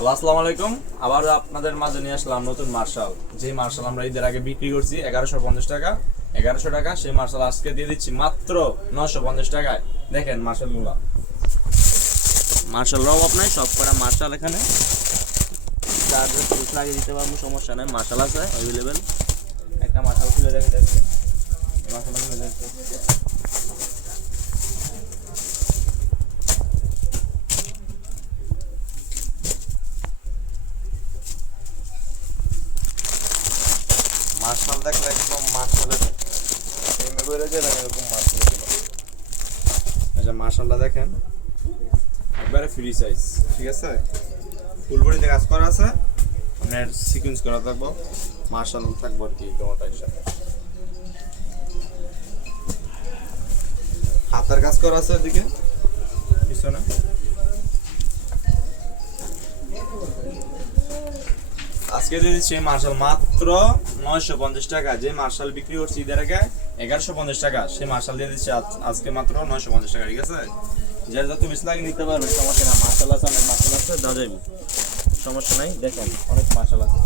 আসসালামু আলাইকুম। আবার আপনাদের মাঝে নিয়ে আসলাম নতুন মার্শাল। যে মার্শাল আমরা ঈদের আগে বিক্রি করছি 1150 টাকা, 1100 টাকা, সেই মার্শাল আজকে দিয়ে দিচ্ছি মাত্র 950 টাকায়। দেখেন মার্শালগুলো, মার্শাল অভাব নাই, সব করা মার্শাল এখানে চার্জার পুরুষ লাগিয়ে দিতে পারবো, সমস্যা নেই। মার্শাল আছে অ্যাভেলেবেল। একটা মার্শাল খুলে রেখে দেখছি, মার্শাল খুলে দেখছি। মার্শাল দেখলে একদম মার্শালের প্রেমে পড়ে যায়, এরকম মার্শাল। এই যে মার্শালটা দেখেন, একবারে ফ্রি সাইজ, ঠিক আছে। ফুল বডিতে কাজ করা আছে, আপনার সিকোয়েন্স করা থাকবো, মার্শাল থাকবো আর কি তোমার একসাথে। হাতের কাজ করা আছে এদিকে পিছনে। আজকে দিয়ে দিচ্ছি মার্শাল মাত্র 950 টাকা। যে মার্শাল বিক্রি করছি ঈদের আগে 1150 টাকা, সেই মার্শাল দিয়ে দিচ্ছি আজকে মাত্র 950 টাকা, ঠিক আছে। যার যত বেশি লাগে নিতে পারবেন, সমস্যা না। মার্শাল আছে, অনেক মার্শাল আছে, দেওয়া যাবে, সমস্যা নাই। দেখেন অনেক মার্শাল আছে।